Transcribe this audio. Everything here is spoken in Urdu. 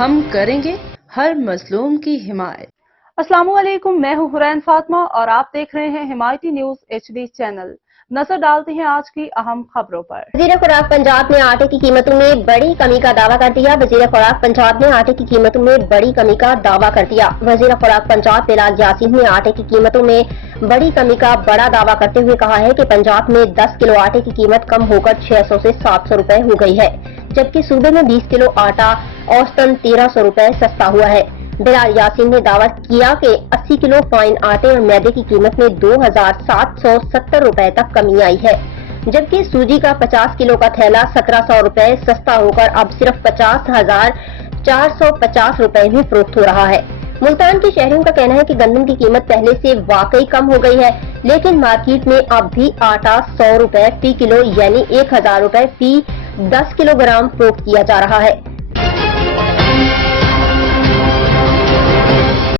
ہم کریں گے ہر مظلوم کی حمایت۔ السلام علیکم، میں ہوں حرین فاطمہ اور آپ دیکھ رہے ہیں حمایتی نیوز HD چینل۔ نظر ڈالتے ہیں آج کی اہم خبروں پر۔ وزیر خوراک پنجاب نے آٹے کی قیمتوں میں بڑی کمی کا دعویٰ کر دیا۔ وزیر خوراک پنجاب نے آٹے کی قیمتوں میں بڑی کمی کا دعویٰ کر دیا۔ وزیر خوراک پنجاب بلال یاسین نے آٹے کی قیمتوں میں بڑی کمی کا بڑا دعویٰ کرتے ہوئے کہا ہے کہ پنجاب میں 10 کلو آٹے کی قیمت کم ہو کر 600 سے 700 روپے ہو گئی ہے، جبکہ صوبے میں 20 کلو آٹا اوسطاً 1300 روپے سستا ہوا ہے۔ بلال یاسین نے دعویٰ کیا کہ 80 کلو فائن آٹے اور میدے کی قیمت میں 2770 روپے تک کمی آئی ہے، جبکہ سوجی کا 50 کلو کا تھیلا 1700 روپے سستا ہو کر اب صرف 50,450 روپے میں فروخت ہو رہا ہے۔ ملتان کے شہریوں کا کہنا ہے کہ گندم کی قیمت پہلے سے واقعی کم ہو گئی ہے، لیکن مارکیٹ میں اب بھی آٹا 100 روپے فی کلو یعنی 1000 روپے فی 10 کلو گرام فروخت کیا جا رہا ہے۔